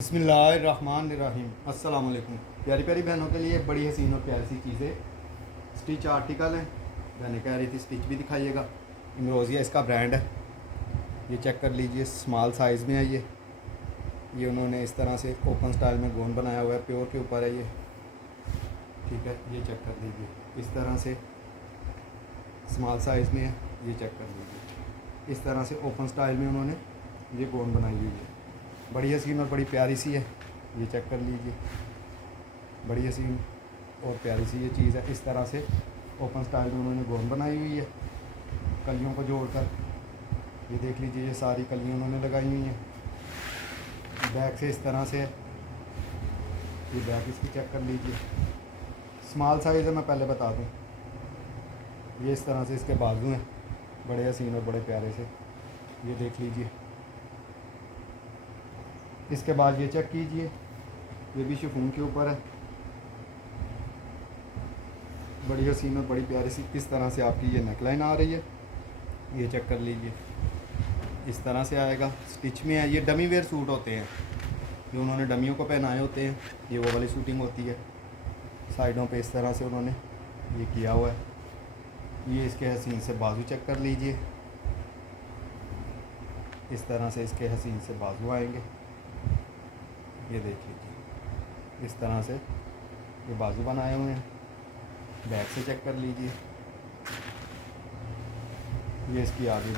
बिस्मिल्लाहिर्रहमानिर्रहीम। अस्सलाम वालेकुम। प्यारी प्यारी बहनों के लिए बड़ी हसीन और प्यारी सी चीज़ें स्टिच आर्टिकल हैं। बहनें कह रही थी स्टिच भी दिखाइएगा। इमरोज़िया इसका ब्रांड है। ये चेक कर लीजिए, स्मॉल साइज़ में है ये उन्होंने इस तरह से ओपन स्टाइल में गोन बनाया हुआ है, प्योर के ऊपर है ये। ठीक है, ये चेक कर लीजिए, इस तरह से स्मॉल साइज़ में है। ये चेक कर लीजिए, इस तरह से ओपन स्टाइल में उन्होंने ये गोन बनाई हुई है। बड़ी हसीन और बड़ी प्यारी सी है। ये चेक कर लीजिए, बड़ी हसीन और प्यारी सी ये चीज़ है। इस तरह से ओपन स्टाइल में उन्होंने गोन बनाई हुई है, कलियों को जोड़कर। ये देख लीजिए, ये सारी कलियाँ उन्होंने लगाई हुई हैं। बैक से इस तरह से है, ये बैक इसकी चेक कर लीजिए, स्मॉल साइज़ है, मैं पहले बता दूँ। ये इस तरह से इसके बाजू हैं, बड़े हसीन और बड़े प्यारे से। ये देख लीजिए। इसके बाद ये चेक कीजिए, ये भी शिफॉन के ऊपर है, बड़ी हसीन और बड़ी प्यारी सी। इस तरह से आपकी ये नेकलाइन आ रही है। ये चेक कर लीजिए, इस तरह से आएगा, स्टिच में है। ये डमी वेयर सूट होते हैं जो उन्होंने डमियों को पहनाए होते हैं। ये वो वाली शूटिंग होती है। साइडों पे इस तरह से उन्होंने ये किया हुआ है। ये इसके हसीन से बाजू चेक कर लीजिए, इस तरह से इसके हसीन से बाजू आएंगे। ये देख लीजिए, इस तरह से ये बाजू बनाए हुए हैं। बैक से चेक कर लीजिए, ये इसकी आगे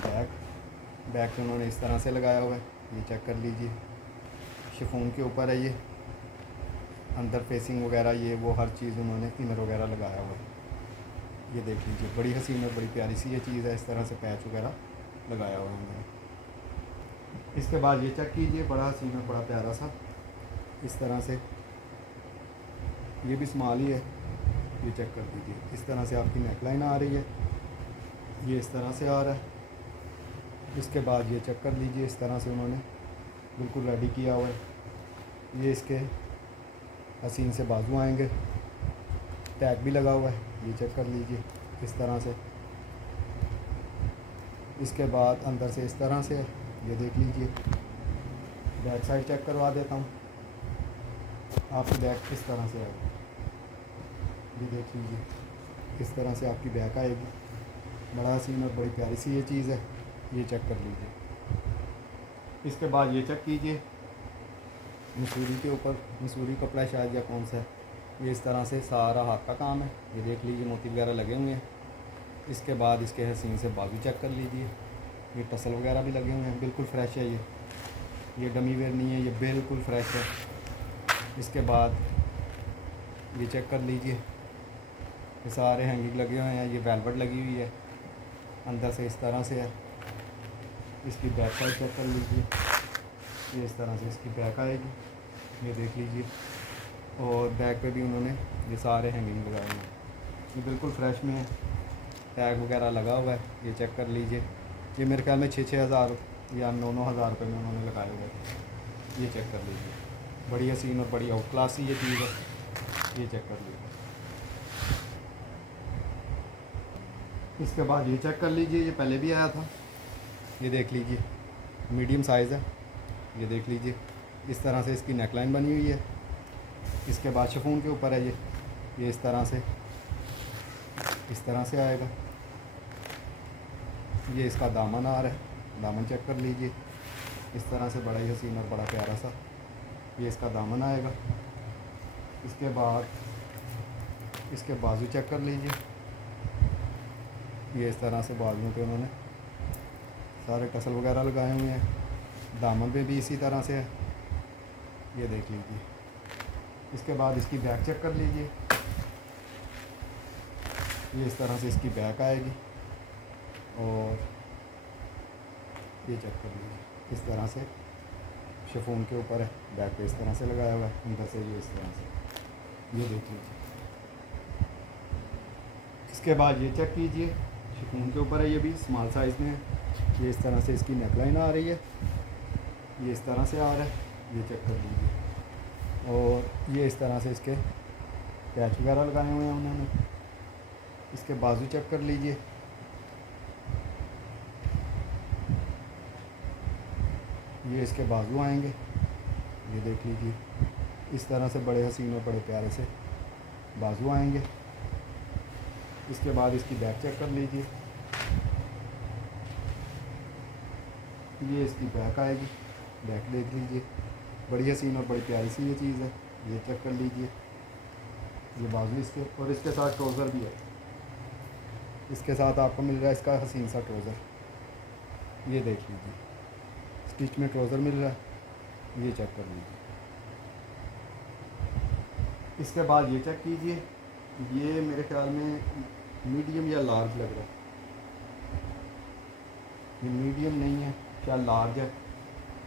बैक से उन्होंने इस तरह से लगाया हुआ है। ये चेक कर लीजिए, शिफॉन के ऊपर है ये, अंदर फेसिंग वगैरह ये वो हर चीज़ उन्होंने इनर वगैरह लगाया हुआ है। ये देख लीजिए, बड़ी हसीन और बड़ी प्यारी सी ये चीज़ है। इस तरह से पैच वगैरह लगाया हुआ है उन्होंने। इसके बाद ये चेक कीजिए, बड़ा हसीन और बड़ा प्यारा सा, इस तरह से ये भी स्मॉल ही है। ये चेक कर दीजिए, इस तरह से आपकी नेकलाइन आ रही है, ये इस तरह से आ रहा है। इसके बाद ये चेक कर लीजिए, इस तरह से उन्होंने बिल्कुल रेडी किया हुआ है। ये इसके हसीन से बाजू आएंगे, टैग भी लगा हुआ है। ये चेक कर लीजिए, इस तरह से। इसके बाद अंदर से इस तरह से है। ये देख लीजिए, बैक साइड चेक करवा देता हूँ आपकी। बैक किस तरह से आएगी, ये देख लीजिए, इस तरह से आपकी बैक आएगी। बड़ा हसीन और बड़ी प्यारी सी ये चीज़ है। ये चेक कर लीजिए। इसके बाद ये चेक कीजिए, मसूरी के ऊपर, मसूरी कपड़ा शायद या कौन सा है। ये इस तरह से सारा हाथ का काम है। ये देख लीजिए, मोती वगैरह लगे हुए हैं। इसके बाद इसके हसीन से बाजू चेक कर लीजिए, ये टसल वगैरह भी लगे हुए हैं। बिल्कुल फ्रेश है ये डमी वेयर नहीं है, ये बिल्कुल फ्रेश है। इसके बाद ये चेक कर लीजिए, ये सारे हैंगिंग लगे हुए हैं। ये वेलवेट लगी हुई है, अंदर से इस तरह से है। इसकी बैक साइड चेक कर लीजिए, ये इस तरह से इसकी बैक आएगी। ये देख लीजिए, और बैक पे भी उन्होंने ये सारे हैंगिंग लगाए हुए हैं। ये बिल्कुल फ्रेश में है, टैग वगैरह लगा हुआ है। ये चेक कर लीजिए, ये मेरे ख्याल में 6,000 या 9,000 रुपये में उन्होंने लगाए हुए हैं। ये चेक कर लीजिए, बड़ी हसीन और बड़ी आउट क्लास सी ये चीज़ है। ये चेक कर लीजिए। इसके बाद ये चेक कर लीजिए, ये पहले भी आया था। ये देख लीजिए, मीडियम साइज़ है। ये देख लीजिए, इस तरह से इसकी नेकलाइन बनी हुई है। इसके बाद शिफॉन के ऊपर है ये इस तरह से आएगा। ये इसका दामन आ रहा है, दामन चेक कर लीजिए, इस तरह से बड़ा ही हसीन और बड़ा प्यारा सा ये इसका दामन आएगा। इसके बाद इसके बाजू चेक कर लीजिए, ये इस तरह से बाजुओं पे उन्होंने सारे टसल वगैरह लगाए हुए हैं। दामन पे भी इसी तरह से है। ये देख लीजिए। इसके बाद इसकी बैक चेक कर लीजिए, ये इस तरह से इसकी बैक आएगी। और ये चेक कर लीजिए, इस तरह से शिफॉन के ऊपर है, बैक पे इस तरह से लगाया हुआ है, अंदर से ये इस तरह से। ये देख लीजिए। इसके बाद ये चेक कीजिए, शिफॉन के ऊपर है, ये भी स्मॉल साइज़ में है। ये इस तरह से इसकी नेकलाइन आ रही है, ये इस तरह से आ रहा है। ये चेक कर लीजिए, और ये इस तरह से इसके पैच वगैरह लगाए हुए हैं उन्होंने। इसके बाजू चेक कर लीजिए, ये इसके बाजू आएंगे। ये देख लीजिए, इस तरह से बड़े हसीन और बड़े प्यारे से बाजू आएंगे। इसके बाद इसकी बैक चेक कर लीजिए, ये इसकी बैक आएगी। बैक देख लीजिए, बड़ी हसीन और बड़ी प्यारी सी ये चीज़ है, ये चेक कर लीजिए। ये बाजू इसके, और इसके साथ ट्राउज़र भी है। इसके साथ आपको मिल रहा है इसका हसीन सा ट्राउज़र, ये देख लीजिए, स्टिच में ट्राउज़र मिल रहा है, ये चेक कर लीजिए। इसके बाद ये चेक कीजिए, ये मेरे ख्याल में मीडियम या लार्ज लग रहा है। ये मीडियम नहीं है, शायद लार्ज है,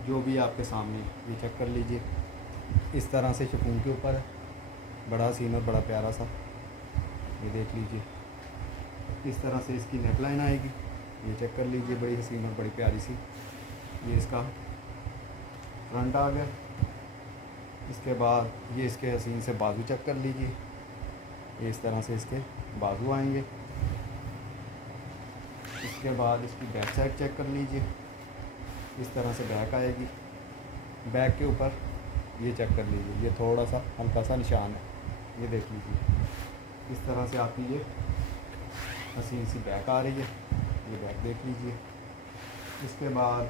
जो भी आपके सामने, ये चेक कर लीजिए। इस तरह से शिफॉन के ऊपर है, बड़ा हसीन और बड़ा प्यारा सा, ये देख लीजिए। इस तरह से इसकी नेकलाइन आएगी, ये चेक कर लीजिए, बड़ी हसीन और बड़ी प्यारी सी। ये इसका फ्रंट आ गया। इसके बाद ये इसके हसीन से बाजू चेक कर लीजिए, ये इस तरह से इसके बाजू आएंगे। इसके बाद इसकी बैक साइड चेक कर लीजिए, इस तरह से बैक आएगी। बैक के ऊपर ये चेक कर लीजिए, ये थोड़ा सा हल्का सा निशान है, ये देख लीजिए। इस तरह से आपकी ये हसीन सी बैक आ रही है, ये बैक देख लीजिए। इसके बाद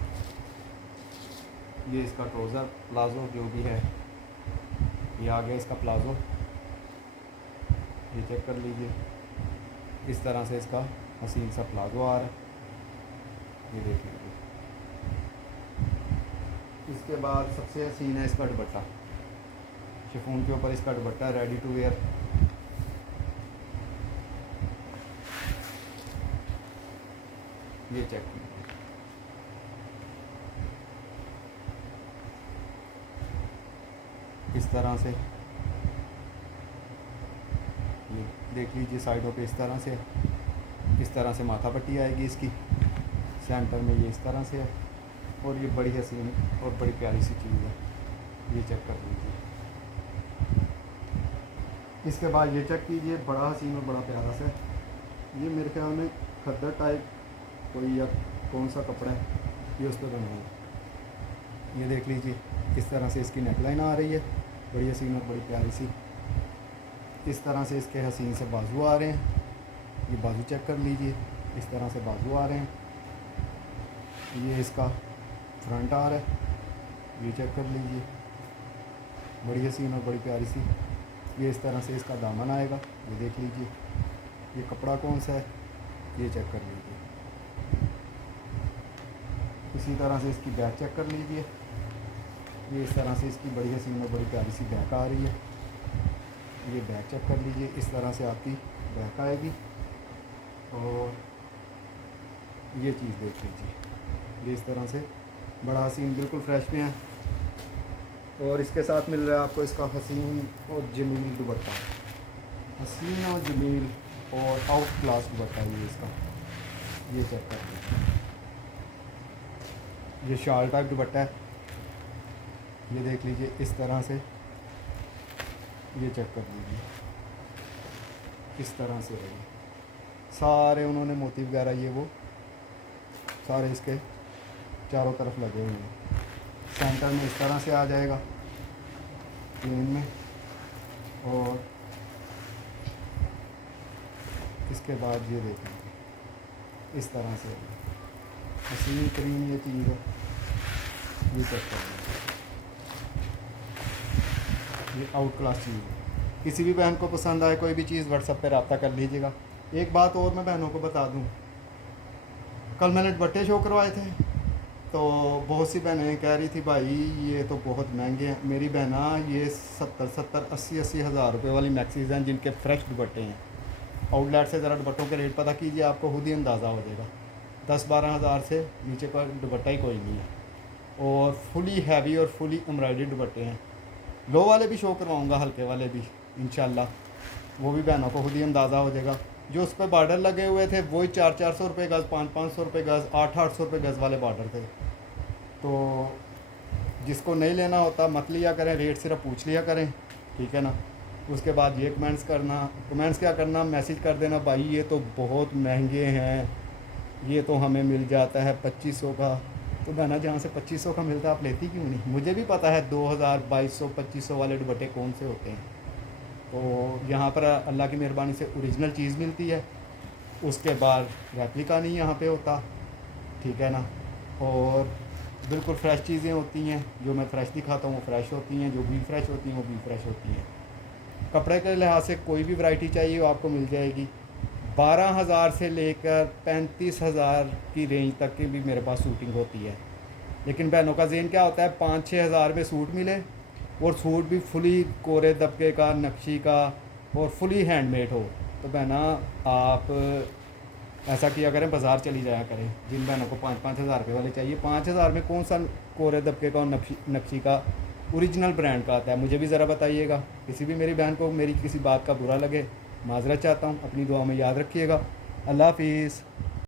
ये इसका ट्राउज़र प्लाज़ो जो भी है, ये आ गया इसका प्लाज़ो, ये चेक कर लीजिए। इस तरह से इसका हसीन सा प्लाज़ो आ रहा है, ये देख लीजिए। इसके बाद सबसे हसीन है इसका दुपट्टा, शिफॉन के ऊपर इसका दुपट्टा रेडी टू वेयर। ये चेक कीजिए, इस तरह से, ये देख लीजिए साइडों पे इस तरह से, इस तरह से माथा पट्टी आएगी इसकी, सेंटर में ये इस तरह से है, और ये बड़ी हसीन और बड़ी प्यारी सी चीज़ है, ये चेक कर लीजिए। इसके बाद ये चेक कीजिए, बड़ा हसीन और बड़ा प्यारा सा, ये मेरे ख्याल में खद्दर टाइप कोई या कौन सा कपड़ा है, ये उस पर बना है। ये देख लीजिए, इस तरह से इसकी नेकलाइन आ रही है, बड़ी हसीन और बड़ी प्यारी सी। इस तरह से इसके हसीन से बाजू आ रहे हैं, ये बाजू चेक कर लीजिए, इस तरह से बाजू आ रहे हैं। ये इसका फ्रंट आ रहा है, ये चेक कर लीजिए, बड़ी हसीन और बड़ी प्यारी सी। ये इस तरह से इसका दामन आएगा, ये देख लीजिए। ये कपड़ा कौन सा है, ये चेक कर लीजिए। इसी तरह से इसकी बैक चेक कर लीजिए, ये इस तरह से इसकी बड़ी हसीन और बड़ी प्यारी सी बैक आ रही है, ये बैक चेक कर लीजिए। इस तरह से आपकी बैक आएगी, और ये चीज़ देख लीजिए, ये इस तरह से बड़ा हसीन बिल्कुल फ्रेश में है। और इसके साथ मिल रहा है आपको इसका हसीन और जमील दुपट्टा, हसीन और जमील और आउट क्लास दुपट्टा ये इसका, ये चेक कर लीजिए। ये शाल टाइप दुपट्टा है, ये देख लीजिए, इस तरह से, ये चेक कर लीजिए, इस तरह से है। सारे उन्होंने मोती वगैरह ये वो सारे इसके चारों तरफ लगे हुए हैं। सेंटर में इस तरह से आ जाएगा प्लेन में, और इसके बाद ये देखें इस तरह से हसीन क्रीम ये चीज़ है, ये चेक कर लीजिए, ये आउट क्लास चीज़ है। किसी भी बहन को पसंद आए कोई भी चीज़ व्हाट्सएप पे रब्ता कर लीजिएगा। एक बात और मैं बहनों को बता दूं, कल मैंने दुपट्टे शो करवाए थे, तो बहुत सी बहनें कह रही थी भाई ये तो बहुत महंगे हैं। मेरी बहना ये 70-80 हज़ार रुपये वाली मैक्सीज हैं जिनके फ्रेश दुपट्टे हैं। आउटलेट से ज़रा दुपट्टों के रेट पता कीजिए, आपको खुद ही अंदाज़ा हो जाएगा। 10-12 हज़ार से नीचे का दुपट्टा ही कोई नहीं है, और फुली हैवी और फुली एम्ब्रॉयडरी दुपट्टे हैं। लो वाले भी शो करवाऊँगा, हल्के वाले भी इंशाल्लाह, वो भी बहनों को खुद ही अंदाज़ा हो जाएगा। जो उस पर बार्डर लगे हुए थे वही 400-400 रुपये गज़, 500-500 रुपये गज़, 800-800 रुपये गज़ वाले बार्डर थे। तो जिसको नहीं लेना होता मत लिया करें, रेट सिर्फ पूछ लिया करें, ठीक है ना। उसके बाद ये कमेंट्स क्या करना, मैसेज कर देना भाई ये तो बहुत महंगे हैं, ये तो हमें मिल जाता है 2500 का, तो गाना जहाँ से 2500 का मिलता है आप लेती क्यों नहीं? मुझे भी पता है 2000 2200 2500 वाले दुपट्टे कौन से होते हैं। तो यहाँ पर अल्लाह की मेहरबानी से ओरिजिनल चीज़ मिलती है, उसके बाद रेप्लिका नहीं यहाँ पे होता, ठीक है ना। और बिल्कुल फ़्रेश चीज़ें होती हैं, जो मैं फ़्रेश दिखाता हूँ वो फ़्रेश होती हैं, जो भी फ्रेश होती हैं वो भी फ्रेश होती हैं। कपड़े के लिहाज से कोई भी वैरायटी चाहिए वो आपको मिल जाएगी। 12,000 से लेकर 35,000 की रेंज तक की भी मेरे पास सूटिंग होती है। लेकिन बहनों का ज़हन क्या होता है, 5-6 हज़ार में सूट मिले और सूट भी फुली कोरे दबके का, नक्शी का और फुली हैंडमेड हो। तो बहना आप ऐसा किया करें, बाज़ार चली जाया करें। जिन बहनों को 5-5 हज़ार रुपये वाले चाहिए, 5 हज़ार में कौन सा कोरे दबके का और नक्शी का ओरिजिनल ब्रांड का आता है, मुझे भी ज़रा बताइएगा। किसी भी मेरी बहन को मेरी किसी बात का बुरा लगे, माजरत चाहता हूँ। अपनी दुआ में याद रखिएगा। अल्लाह हाफिज़।